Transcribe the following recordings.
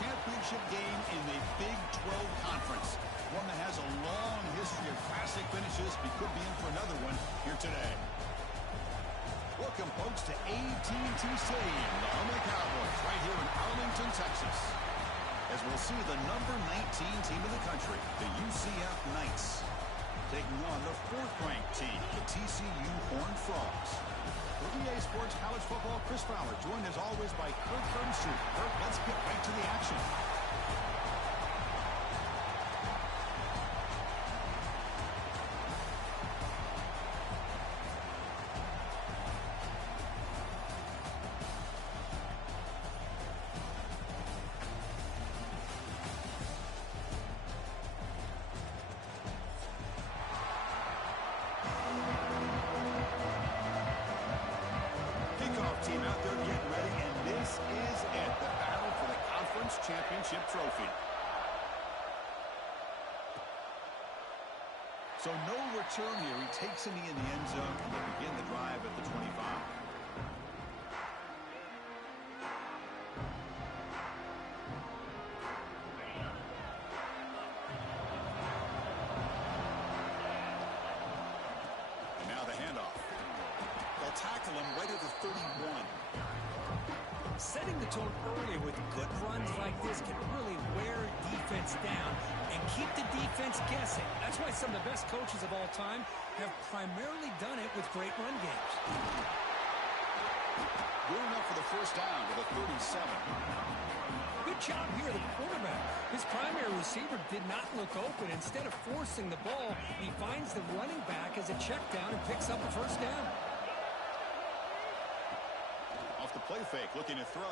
championship game in the Big 12 Conference. One that has a long history of classic finishes. We could be in for another one here today. Welcome, folks, to AT&T Stadium, the home of the Cowboys, right here in Arlington, Texas. As we'll see the number 19 team in the country, the UCF Knights, taking on the fourth-ranked team, the TCU Horned Frogs. For EA Sports College Football, Chris Fowler, joined as always by Kirk Herbstreit. Kirk, let's get right to the action. Team out there getting ready, and this is it, the battle for the conference championship trophy. So no return here. He takes a knee in the end zone, and they begin the drive at the 25. And now the handoff. They'll tackle him right at the 31. Setting the tone earlier with good runs like this can really wear defense down and keep the defense guessing. That's why some of the best coaches of all time have primarily done it with great run games. Good enough for the first down to the 37. Good job here, the quarterback. His primary receiver did not look open. Instead of forcing the ball, he finds the running back as a check down and picks up a first down. Off the play fake, looking to throw.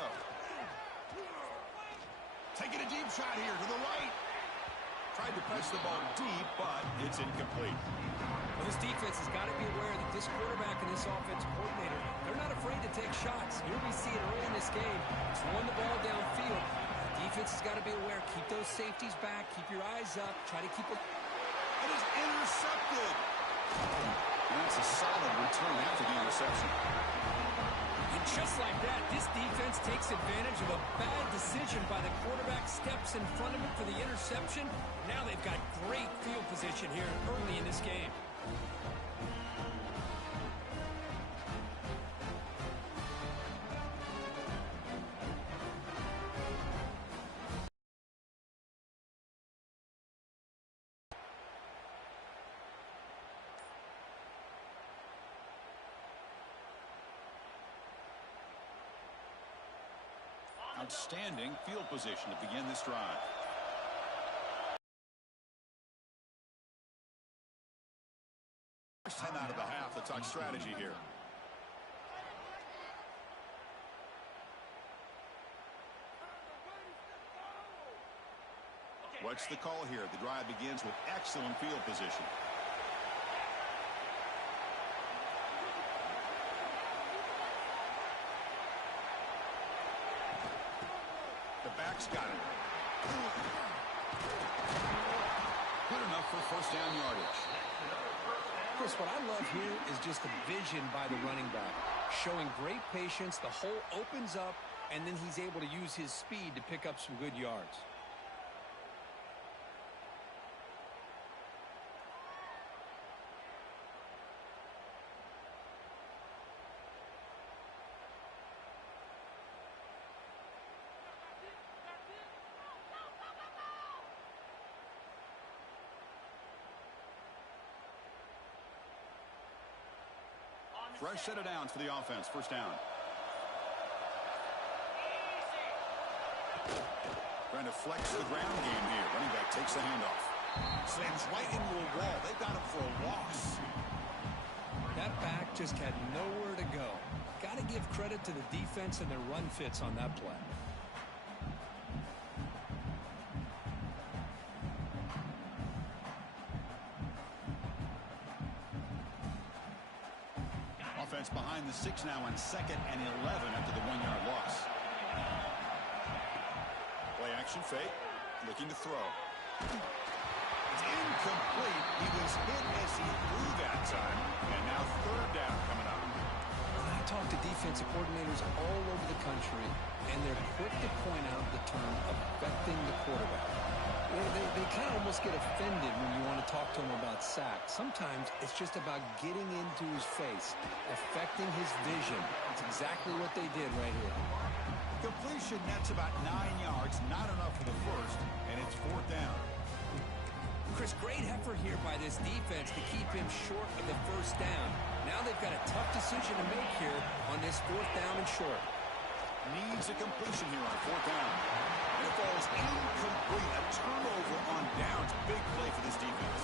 Taking a deep shot here to the right. Tried to press the ball deep, but it's incomplete. Well, this defense has got to be aware that this quarterback and this offensive coordinator, they're not afraid to take shots. Here we see it early in this game. Throwing the ball downfield. The defense has got to be aware. Keep those safeties back. Keep your eyes up. Try to keep it. It is intercepted. And that's a solid return after the interception. And just like that, this defense takes advantage of a bad decision by the quarterback, steps in front of him for the interception. Now they've got great field position here early in this game. Outstanding field position to begin this drive. First 10 out of the half, the talk strategy here. What's the call here? The drive begins with excellent field position. The back's got it. Good enough for first down yardage. Chris, what I love here is just the vision by the running back. Showing great patience, the hole opens up, and then he's able to use his speed to pick up some good yards. Fresh set of downs for the offense. First down. Trying to flex the ground game here. Running back takes the handoff. Slams right into a wall. They got him for a loss. That back just had nowhere to go. Got to give credit to the defense and their run fits on that play. Offense behind the 6 now on 2nd and 11 after the 1-yard loss. Play action fake. Looking to throw. It's incomplete. He was hit as he threw that time. And now third down coming up. I talk to defensive coordinators all over the country, and they're quick to point out the term a affecting the quarterback. They kind of almost get offended when you want to talk to them about sacks. Sometimes it's just about getting into his face, affecting his vision. It's exactly what they did right here. Completion nets about 9 yards, not enough for the first, and it's 4th down. Chris, great effort here by this defense to keep him short of the first down. Now they've got a tough decision to make here on this 4th down and short. Needs a completion here on 4th down. And it falls incomplete. A turnover on downs. Big play for this defense.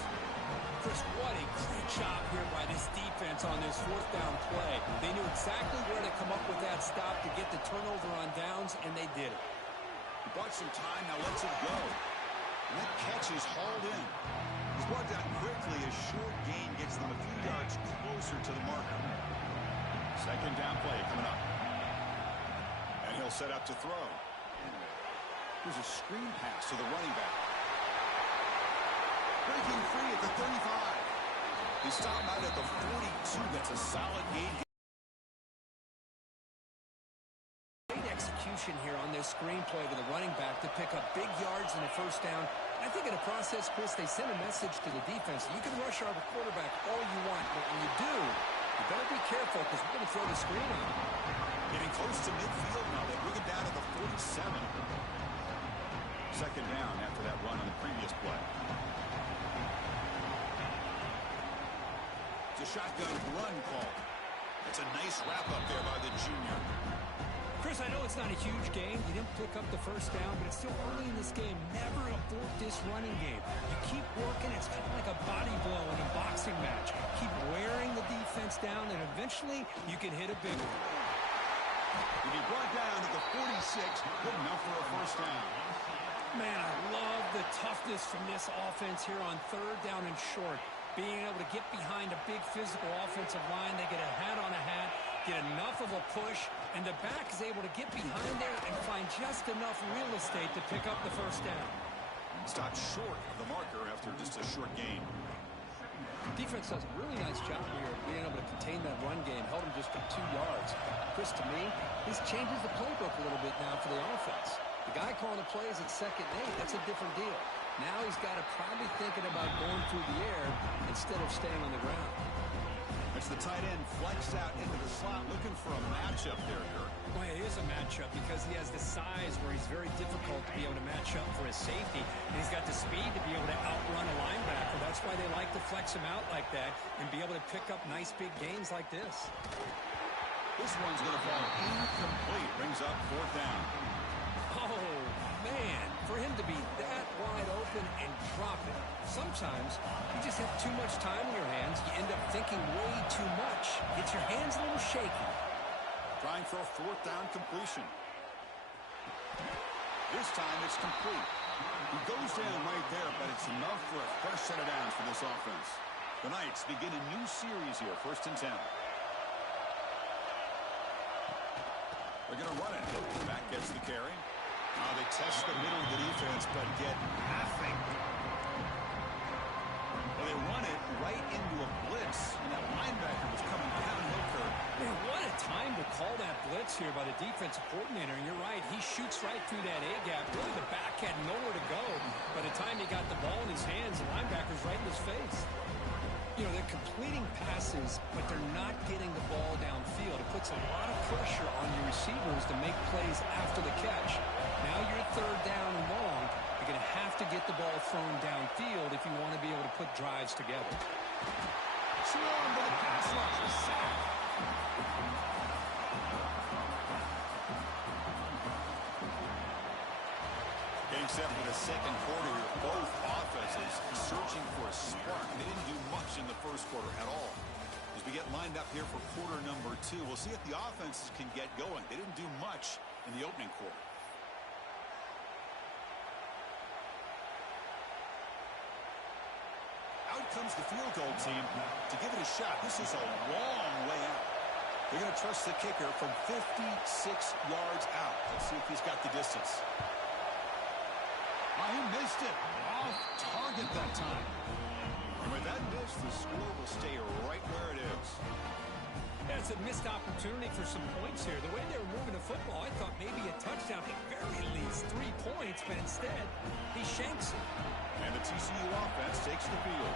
Chris, what a great job here by this defense on this 4th down play. They knew exactly where to come up with that stop to get the turnover on downs, and they did it. He bought some time, now lets it go. And that catch is hauled in. He's brought down quickly. A short gain gets them a few yards closer to the marker. 2nd down play coming up. And he'll set up to throw. Here's a screen pass to the running back. Breaking free at the 35. He stopped out at the 42. That's a solid gain. Great execution here on this screenplay to the running back to pick up big yards in the first down. I think in the process, Chris, they send a message to the defense. You can rush our quarterback all you want, but when you do, you better be careful because we're going to throw the screen on him. Getting close to midfield now. They bring it down to the 47. 2nd down after that run on the previous play. It's a shotgun run call. That's a nice wrap-up there by the junior. Chris, I know it's not a huge game. You didn't pick up the first down, but it's still early in this game. Never abort this running game. You keep working. It's kind of like a body blow in a boxing match. Keep wearing the defense down, and eventually you can hit a big one. He be brought down at the 46. Good enough for a first down. Man, I love the toughness from this offense here on 3rd down and short. Being able to get behind a big physical offensive line. They get a hat on a hat, get enough of a push, and the back is able to get behind there and find just enough real estate to pick up the first down. Stopped short of the marker after just a short gain. Defense does a really nice job here of being able to contain that run game, held him just to 2 yards. Chris, to me, this changes the playbook a little bit now for the offense. The guy calling the plays at 2nd and 8, that's a different deal. Now he's got to probably thinking about going through the air instead of staying on the ground. That's the tight end flexed out into the slot, looking for a matchup there, Kirk. Well, it is a matchup because he has the size where he's very difficult to be able to match up for his safety, and he's got the speed to be able to outrun a linebacker. That's why they like to flex him out like that and be able to pick up nice big gains like this. This one's going to fall incomplete. Brings up 4th down. Oh, man, for him to be that wide open and drop it. Sometimes you just have too much time in your hands. You end up thinking way too much. Gets your hands a little shaky. Trying for a 4th down completion. This time it's complete. He goes down right there, but it's enough for a fresh set of downs for this offense. The Knights begin a new series here, 1st and 10. They're going to run it. Back gets the carry. They test the middle of the defense, but get nothing. Well, they run it right into a blitz, and that linebacker was coming downhill curve. Man, what a time to call that blitz here by the defensive coordinator. And you're right, he shoots right through that A-gap. Really, the back had nowhere to go. By the time he got the ball in his hands, the linebacker's right in his face. You know, they're completing passes, but they're not getting the ball downfield. It puts a lot of pressure on your receivers to make plays after the catch. Now you're 3rd down and long. You're going to have to get the ball thrown downfield if you want to be able to put drives together. Swarm to the pass rush, a sack. Getting set for the 2nd quarter here. Both offenses searching for a spark. They didn't do much in the 1st quarter at all. As we get lined up here for quarter number 2, we'll see if the offenses can get going. They didn't do much in the opening quarter. Out comes the field goal team to give it a shot. This is a long way out. They're going to trust the kicker from 56 yards out. Let's see if he's got the distance. Oh, he missed it. Off target that time. And with that miss, the score will stay right where it is. That's a missed opportunity for some points here. The way they were moving the football, I thought maybe a touchdown, at very least 3 points. celebrates, but instead, he shanks it. And the TCU offense takes the field.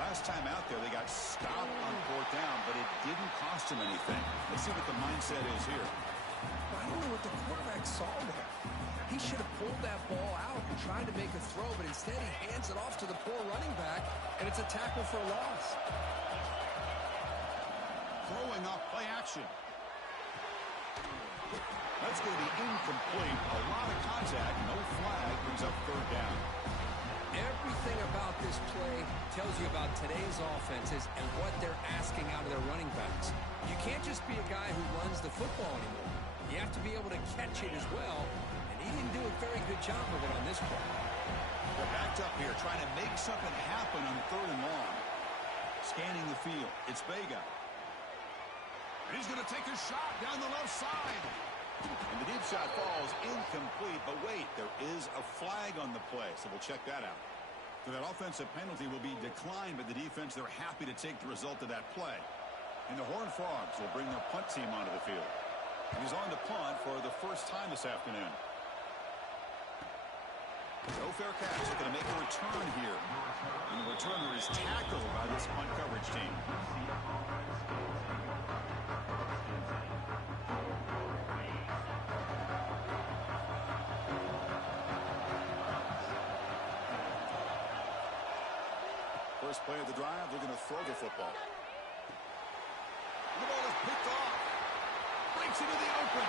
Last time out there, they got stopped on 4th down, but it didn't cost them anything. Let's see what the mindset is here. I don't know what the quarterback saw there. He should have pulled that ball out and tried to make a throw, but instead he hands it off to the poor running back, and it's a tackle for a loss. Throwing off play action. That's going to be incomplete. A lot of contact. No flag. Brings up 3rd down. Everything about this play tells you about today's offenses and what they're asking out of their running backs. You can't just be a guy who runs the football anymore. You have to be able to catch it as well, and he didn't do a very good job of it on this play. They're backed up here, trying to make something happen on 3rd and long. Scanning the field. It's Vega. And he's going to take a shot down the left side. And the deep shot falls incomplete. But wait, there is a flag on the play, so we'll check that out. So that offensive penalty will be declined by the defense. They're happy to take the result of that play. And the Horned Frogs will bring their punt team onto the field. And he's on the punt for the first time this afternoon. No fair catch. They're going to make a return here. And the returner is tackled by this punt coverage team. First play of the drive, they're going to throw the football. The ball is picked off. Breaks into the open.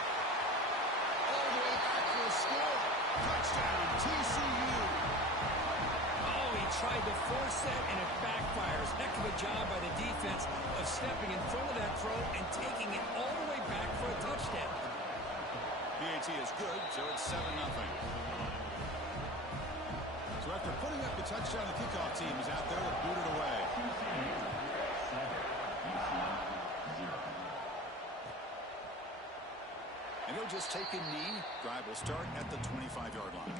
All the way back for a score. Touchdown, TCU. Oh, he tried to force that, and it backfires. Heck of a job by the defense of stepping in front of that throw and taking it all the way back for a touchdown. PAT is good, so it's 7-0. So after putting up the touchdown, the kickoff team is out there to boot it away. And he'll just take a knee. Drive will start at the 25-yard line.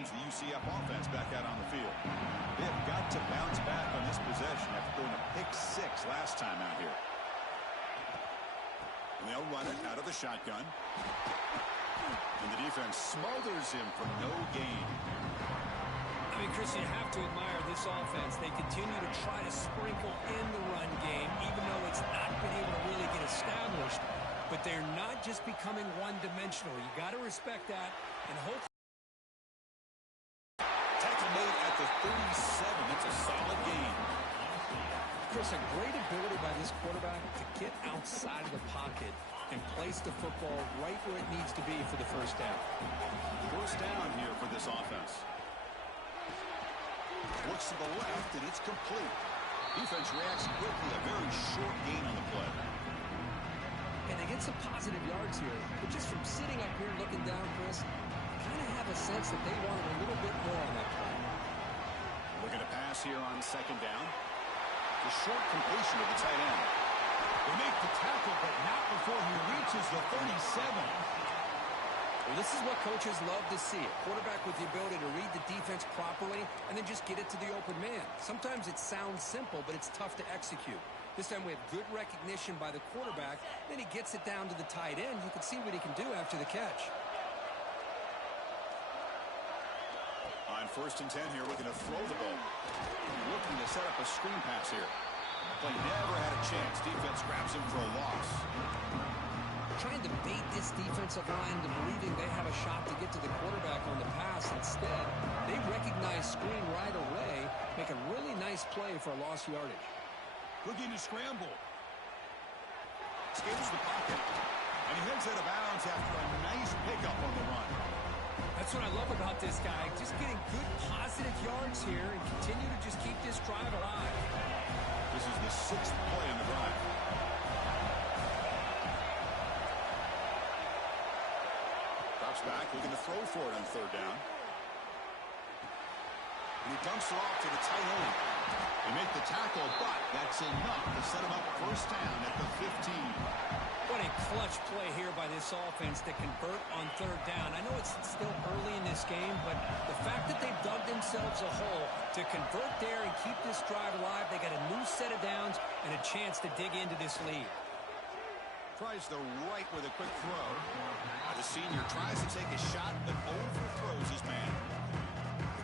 The UCF offense back out on the field. They have got to bounce back on this possession after throwing a pick 6 last time out here. And they'll run it out of the shotgun. And the defense smothers him for no gain. I mean, Chris, you have to admire this offense. They continue to try to sprinkle in the run game, even though it's not been able to really get established. But they're not just becoming one-dimensional. You got to respect that and hope. Made at the 37. That's a solid gain. Chris, a great ability by this quarterback to get outside of the pocket and place the football right where it needs to be for the first down. First down here for this offense. Looks to the left, and it's complete. Defense reacts quickly. A very short gain on the play. And they get some positive yards here. But just from sitting up here looking down, Chris, I kind of have a sense that they wanted a little bit more on that play. Looking to pass here on 2nd down. The short completion of the tight end. They make the tackle, but not before he reaches the 37. Well, this is what coaches love to see. A quarterback with the ability to read the defense properly and then just get it to the open man. Sometimes it sounds simple, but it's tough to execute. This time we have good recognition by the quarterback. Then he gets it down to the tight end. You can see what he can do after the catch. On 1st and 10 here, looking to throw the ball. Looking to set up a screen pass here. Play never had a chance. Defense grabs him for a loss. Trying to bait this defensive line into believing they have a shot to get to the quarterback on the pass. Instead, they recognize screen right away, make a really nice play for a lost yardage. Looking to scramble. Escapes the pocket. And he heads out of bounds after a nice pickup on the run. That's what I love about this guy. Just getting good positive yards here and continue to just keep this drive alive. This is the 6th play in the drive. Drops back, looking to throw for it on 3rd down. He dumps it off to the tight end. They make the tackle, but that's enough to set him up first down at the 15. What a clutch play here by this offense to convert on third down. I know it's still early in this game, but the fact that they've dug themselves a hole to convert there and keep this drive alive, they got a new set of downs and a chance to dig into this lead. Tries the right with a quick throw. The senior tries to take a shot, but overthrows his man.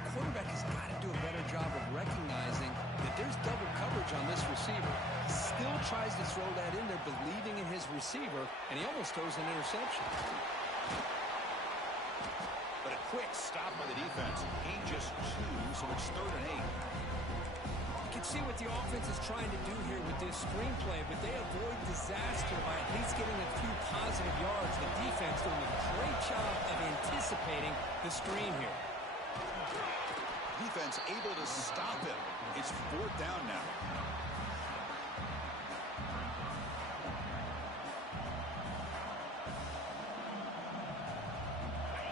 The quarterback has got to do a better job of recognizing that there's double coverage on this receiver. He still tries to throw that in there, believing in his receiver, and he almost throws an interception. But a quick stop by the defense. Gain just 2, so it's 3rd and 8. You can see what the offense is trying to do here with this screenplay, but they avoid disaster by at least getting a few positive yards. The defense doing a great job of anticipating the screen here. Defense able to stop him. It's 4th down now.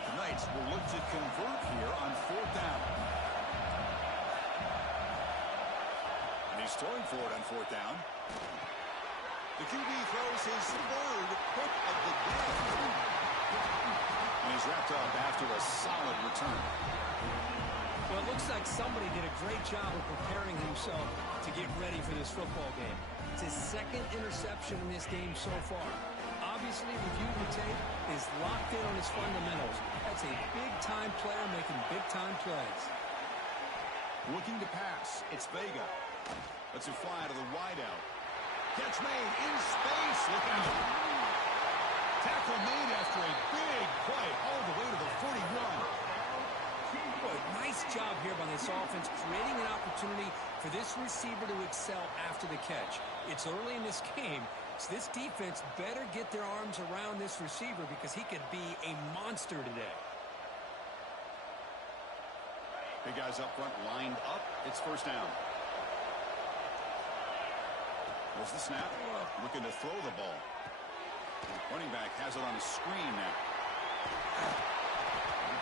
The Knights will look to convert here on 4th down. And he's throwing for it on 4th down. The QB throws his 3rd pick of the game. And he's wrapped up after a solid return. Well, it looks like somebody did a great job of preparing himself to get ready for this football game. It's his 2nd interception in this game so far. Obviously, reviewing the tape, is locked in on his fundamentals. That's a big-time player making big-time plays. Looking to pass. It's Vega. Lets it fly to the wideout. Catch made in space. Look out. Tackle made after a big play all the way to the 41. Nice job here by this offense, creating an opportunity for this receiver to excel after the catch. It's early in this game, so this defense better get their arms around this receiver because he could be a monster today. Big guys up front lined up. It's first down. There's the snap. Looking to throw the ball. Running back has it on a screen now.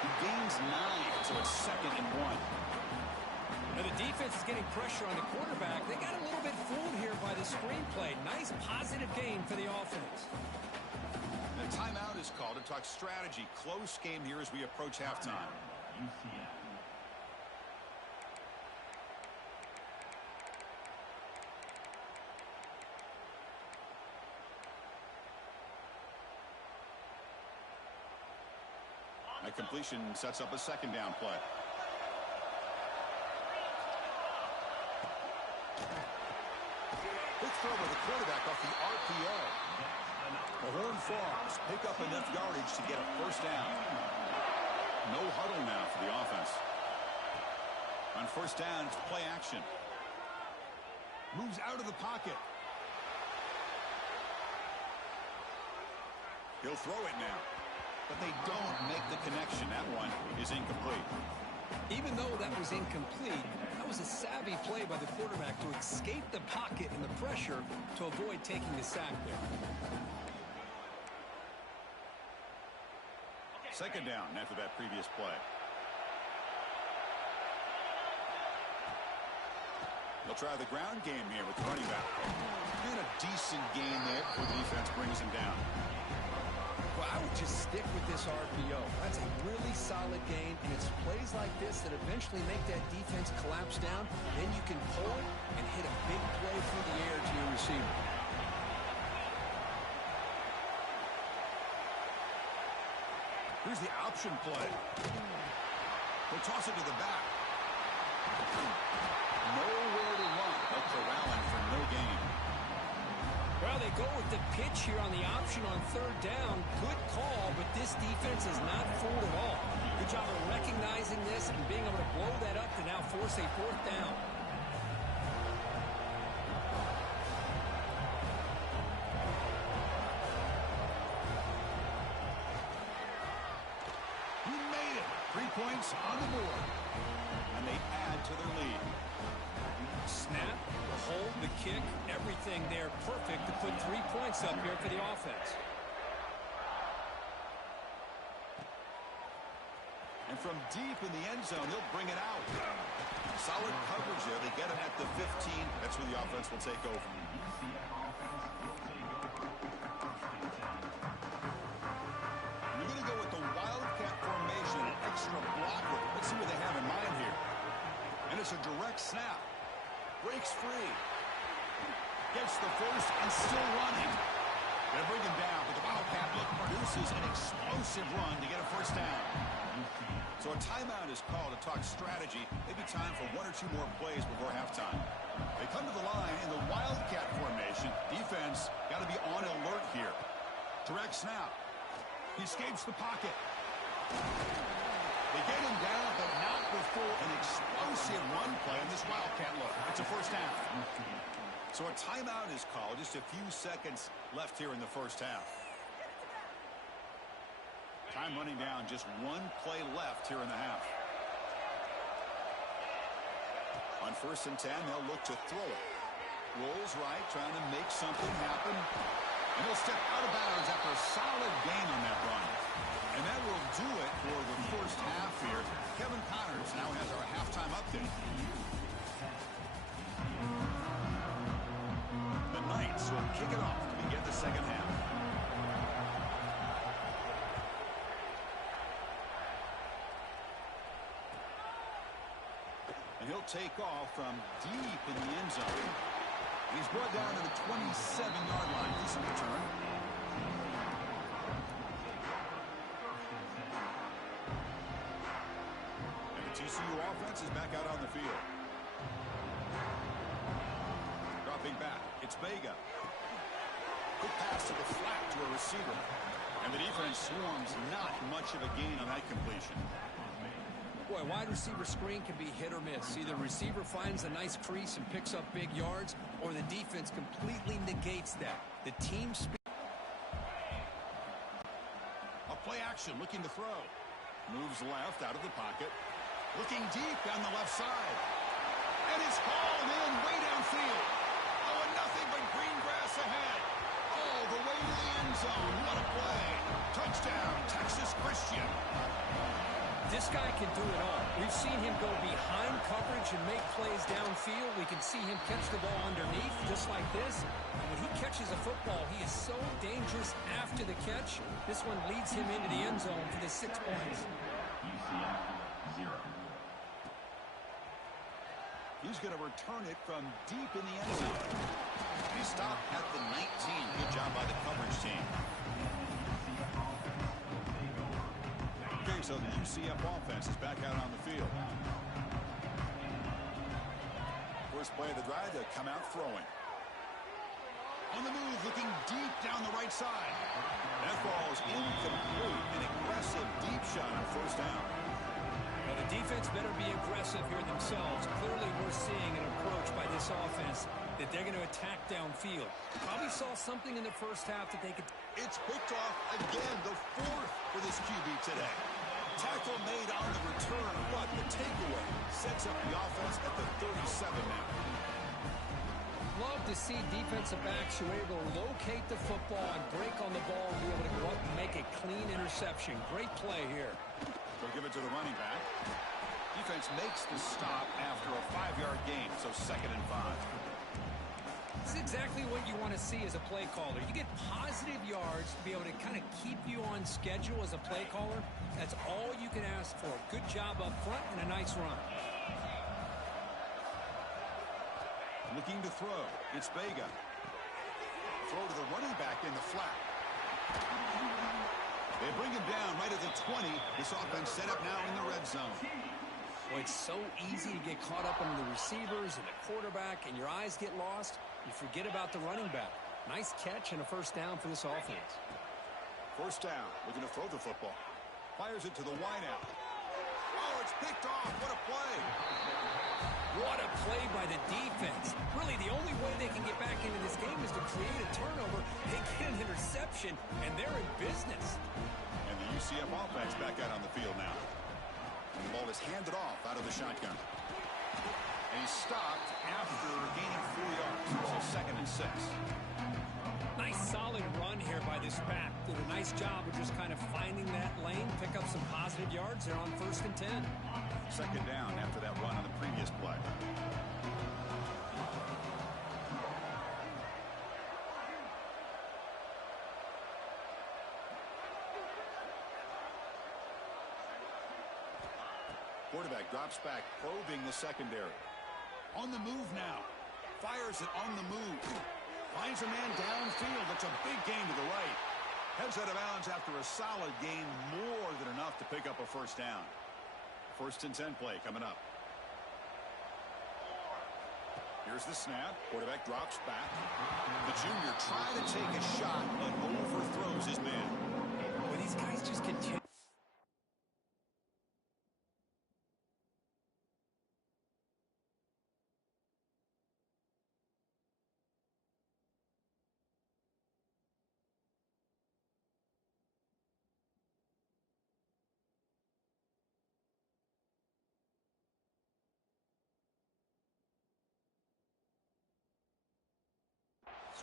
He gains 9, so it's 2nd and 1. Now the defense is getting pressure on the quarterback. They got a little bit fooled here by the screenplay. Nice positive gain for the offense. The timeout is called to talk strategy. Close game here as we approach halftime. That completion sets up a 2nd down play. Quick throw by the quarterback off the RPO. The Horned Frogs pick up enough yardage to get a first down. No huddle now for the offense. On first down, it's play action. Moves out of the pocket. He'll throw it now. But they don't make the connection. That one is incomplete. Even though that was incomplete, that was a savvy play by the quarterback to escape the pocket and the pressure to avoid taking the sack there. 2nd down after that previous play. They'll try the ground game here with the running back. And a decent gain there before the defense brings him down. Well, I would just stick with this RPO. That's a really solid gain, and it's plays like this that eventually make that defense collapse down. Then you can pull it and hit a big play through the air to your receiver. Here's the option play. They'll toss it to the back. Nowhere to run. They'll corral him for no gain. Well, they go with the pitch here on the option on 3rd down. Good call, but this defense is not fooled at all. Good job of recognizing this and being able to blow that up to now force a 4th down. He made it. 3 points on the board. And they add to their lead. Snap, the hold, the kick, everything there perfect to put 3 points up here for the offense. And from deep in the end zone. He'll bring it out. Solid coverage there. They get him at the 15. That's where the offense will take over. We're going to go with the Wildcat formation, an extra blocker. Let's see what they have in mind here. And it's a direct snap. Breaks free. Gets the first and still running. They bring him down, but the Wildcat look produces an explosive run to get a first down. So a timeout is called to talk strategy. Maybe time for one or two more plays before halftime. They come to the line in the Wildcat formation. Defense got to be on alert here. Direct snap. He escapes the pocket. They get him down, but not before an explosive run play in this Wildcat look. It's a first down. So a timeout is called. Just a few seconds left here in the first half. Time running down. Just one play left here in the half. On 1st and 10, they'll look to throw it. Rolls right, trying to make something happen. And he'll step out of bounds after a solid gain on that run. And that will do it for the first half here. Kevin Connors now has our halftime update. The Knights will kick it off to begin the second half. And he'll take off from deep in the end zone. He's brought down to the 27-yard line. Decent return. And the TCU offense is back out on the field. Dropping back. It's Vega. Quick pass to the flat to a receiver. And the defense swarms. Not much of a gain on that completion. Boy, wide receiver screen can be hit or miss. Either receiver finds a nice crease and picks up big yards, or the defense completely negates that. The team speed. A play action, looking to throw. Moves left out of the pocket. Looking deep down the left side. And it's hauled in way downfield. Oh, and nothing but green grass ahead. All the way to the end zone. What a play. Touchdown, Texas Christian. This guy can do it all. We've seen him go behind coverage and make plays downfield. We can see him catch the ball underneath, just like this. And when he catches a football, he is so dangerous after the catch. This one leads him into the end zone for the 6 points. He's going to return it from deep in the end zone. He stopped at the 19. Good job by the coverage team. Okay, so the UCF offense is back out on the field. First play of the drive, they'll come out throwing. On the move, looking deep down the right side. That ball is incomplete. An aggressive deep shot on first down. Well, the defense better be aggressive here themselves. Clearly, we're seeing an approach by this offense that they're going to attack downfield. Probably saw something in the first half that they could. It's picked off again, the 4th for this QB today. Tackle made on the return, but the takeaway sets up the offense at the 37 now. Love to see defensive backs who are able to locate the football and break on the ball and be able to go up and make a clean interception. Great play here. They'll give it to the running back. Defense makes the stop after a 5-yard gain, so 2nd and 5. This is exactly what you want to see as a play caller. You get positive yards to be able to kind of keep you on schedule as a play caller. That's all you can ask for. Good job up front and a nice run. Looking to throw. It's Vega. Throw to the running back in the flat. They bring him down right at the 20. This offense set up now in the red zone. Boy, it's so easy to get caught up on the receivers and the quarterback, and your eyes get lost. You forget about the running back. Nice catch and a first down for this offense. First down. Looking to throw the football. Fires it to the wideout. Oh, it's picked off. What a play. What a play by the defense. Really, the only way they can get back into this game is to create a turnover. They get an interception, and they're in business. And the UCF offense back out on the field now. And the ball is handed off out of the shotgun. And he's stopped after gaining 4 yards. So 2nd and 6. Nice solid run here by this back. Did a nice job of just kind of finding that lane. pick up some positive yards there on 1st and 10. Second down after that run on the previous play. Quarterback drops back, probing the secondary. On the move now. Fires it on the move. Finds a man downfield. It's a big gain to the right. Heads out of bounds after a solid gain, more than enough to pick up a first down. 1st and 10 play coming up. Here's the snap. Quarterback drops back. The junior trying to take a shot, but overthrows his man. Well, these guys just continue.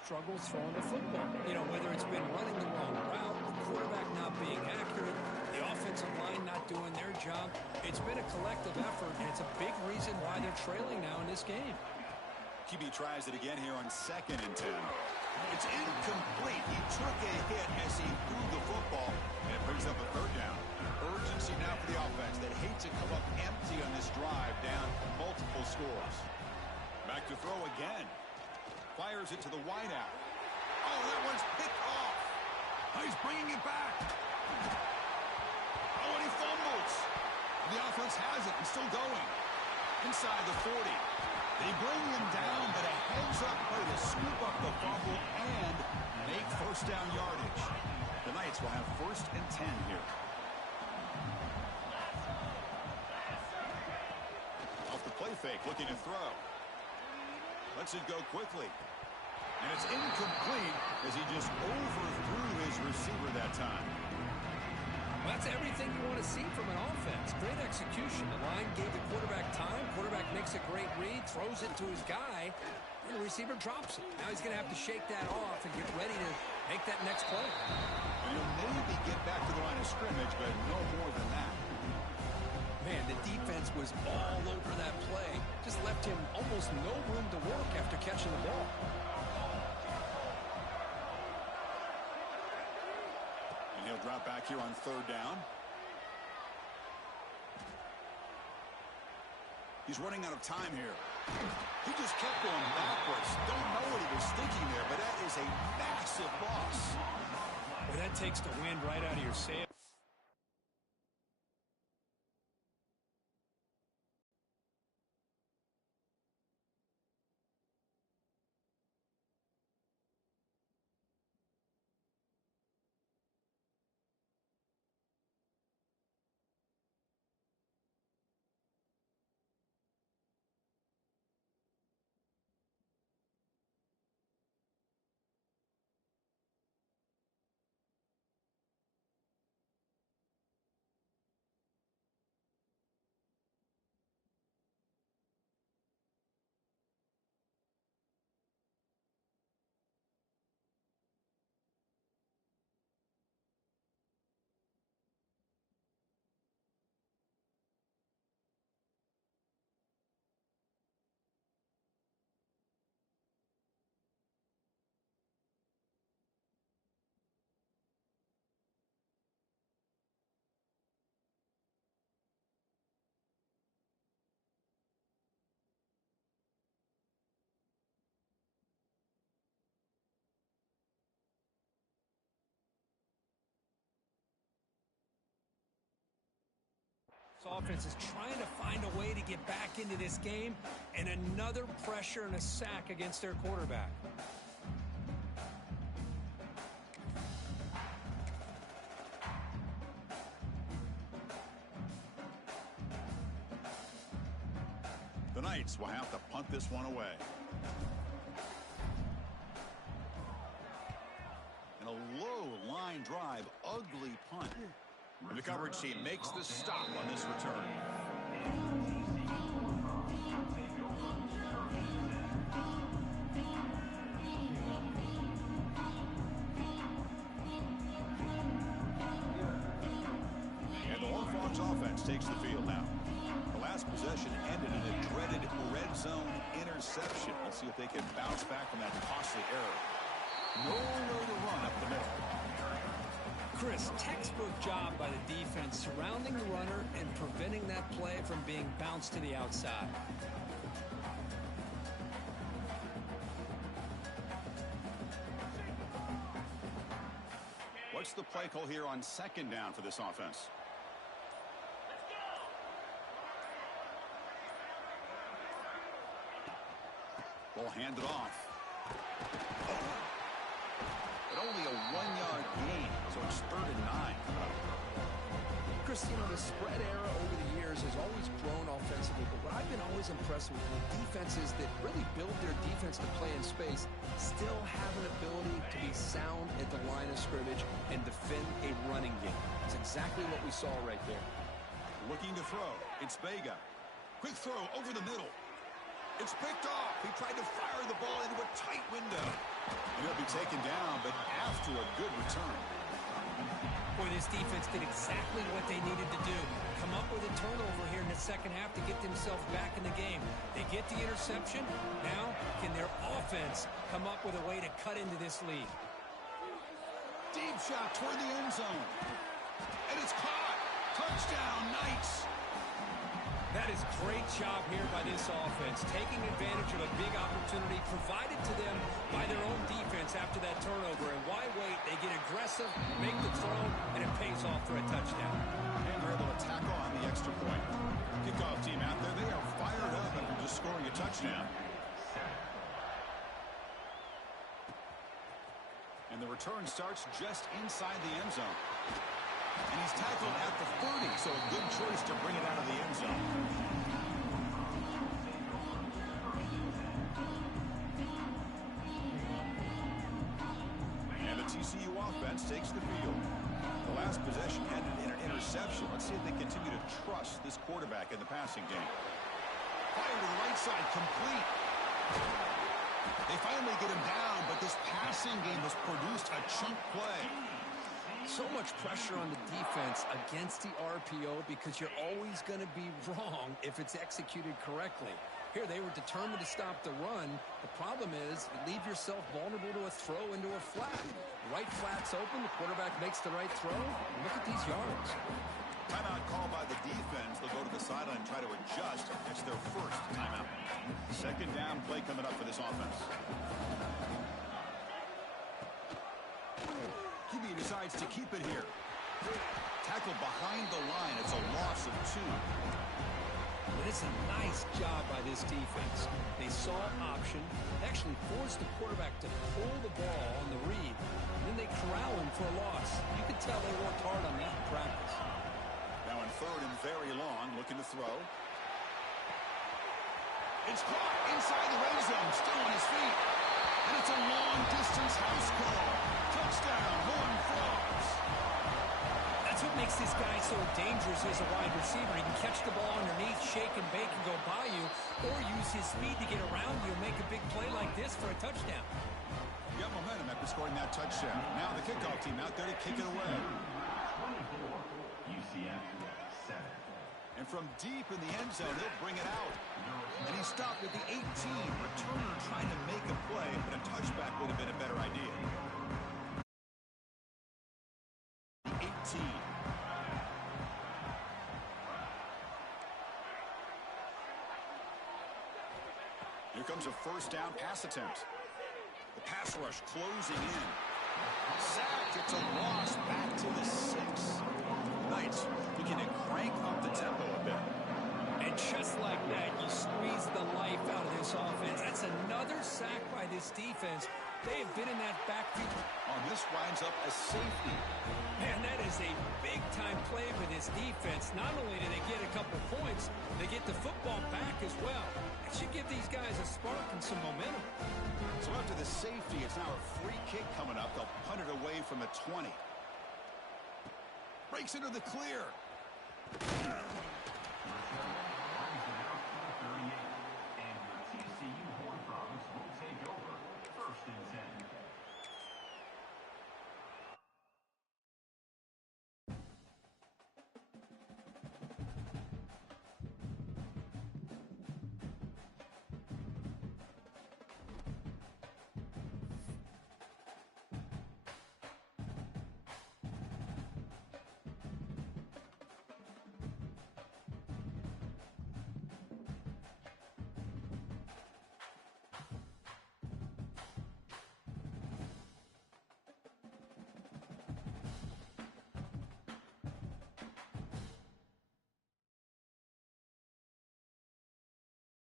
Struggles throwing the football. You know, whether it's been running the wrong route, the quarterback not being accurate, the offensive line not doing their job. It's been a collective effort, and it's a big reason why they're trailing now in this game. QB tries it again here on 2nd and 10. It's incomplete. He took a hit as he threw the football, and it brings up a 3rd down. Urgency now for the offense that hate to come up empty on this drive, down multiple scores. Back to throw again. Fires it to the wideout. Oh, that one's picked off. Oh, he's bringing it back. Oh, and he fumbles. The offense has it and still going. Inside the 40. They bring him down, but a heads-up play to scoop up the fumble and make first down yardage. The Knights will have 1st and 10 here. Off the play fake, looking to throw. Lets it go quickly. And it's incomplete as he just overthrew his receiver that time. Well, that's everything you want to see from an offense. Great execution. The line gave the quarterback time. Quarterback makes a great read, throws it to his guy, and the receiver drops it. Now he's going to have to shake that off and get ready to make that next play. And he'll maybe get back to the line of scrimmage, but no more than that. Man, the defense was all over that play. Just left him almost no room to work after catching the ball. And he'll drop back here on 3rd down. He's running out of time here. He just kept going backwards. Don't know what he was thinking there, but that is a massive loss. Well, that takes the wind right out of your sail. This offense is trying to find a way to get back into this game, and another pressure and a sack against their quarterback. The Knights will have to punt this one away. And a low line drive, ugly punt. The coverage team makes the stop on this return. Pittsburgh's offense takes the field now. The last possession ended in a dreaded red zone interception. Let's see if they can bounce back from that costly error. Nowhere to run up the middle. Chris, textbook job by the defense surrounding the runner and preventing that play from being bounced to the outside. What's the play call here on second down for this offense? Ball handed off. But only a 1-yard gain, so it's 3rd and 9. Chris, you know, the spread era over the years has always grown offensively, but what I've been always impressed with defenses that really build their defense to play in space still have an ability to be sound at the line of scrimmage and defend a running game. It's exactly what we saw right there. Looking to throw. It's Vega. Quick throw over the middle. It's picked off. He tried to fire the ball into a tight window. And he'll be taken down, but after a good return. Boy, this defense did exactly what they needed to do. Come up with a turnover here in the second half to get themselves back in the game. They get the interception. Now, can their offense come up with a way to cut into this lead? Deep shot toward the end zone. And it's caught. Touchdown, Knights. That is great job here by this offense, taking advantage of a big opportunity provided to them by their own defense after that turnover. And why wait? They get aggressive, make the throw, and it pays off for a touchdown. And they're able to tackle on the extra point. Kickoff team out there, they are fired up after just scoring a touchdown. And the return starts just inside the end zone. And he's tackled at the 30, so a good choice to bring it out of the end zone. And the TCU offense takes the field. The last possession ended in an interception. Let's see if they continue to trust this quarterback in the passing game. Fire to the right side, complete. They finally get him down, but this passing game has produced a chunk play. So much pressure on the defense against the RPO because you're always going to be wrong if it's executed correctly. Here, they were determined to stop the run. The problem is you leave yourself vulnerable to a throw into a flat. The right flat's open. The quarterback makes the right throw. Look at these yards. Timeout call by the defense. They'll go to the sideline and try to adjust. It's their first timeout. Second down play coming up for this offense. QB decides to keep it here. Tackle behind the line. It's a loss of 2. But it's a nice job by this defense. They saw an option, actually forced the quarterback to pull the ball on the read, and then they corral him for a loss. You can tell they worked hard on that in practice. Now in 3rd and very long, looking to throw. It's caught inside the red zone, still on his feet. And it's a long-distance house call. Touchdown, Horned Frogs. That's what makes this guy so dangerous as a wide receiver. He can catch the ball underneath, shake and bake and go by you, or use his speed to get around you and make a big play like this for a touchdown. Got momentum after scoring that touchdown. Now the kickoff team out there to kick it away. And from deep in the end zone, they'll bring it out. And he stopped at the 18. Returner trying to make a play, but a touchback would have been a better idea. 18. Here comes a first down pass attempt. The pass rush closing in. Sacked. It's a loss back to the 6. Knights beginning to crank up the tempo a bit. And just like that, you squeeze the life out of this offense. That's another sack by this defense. They have been in that backfield. This winds up a safety. Man, that is a big-time play for this defense. Not only do they get a couple points, they get the football back as well. That should give these guys a spark and some momentum. So after the safety, it's now a free kick coming up. They'll punt it away from the 20. Breaks into the clear.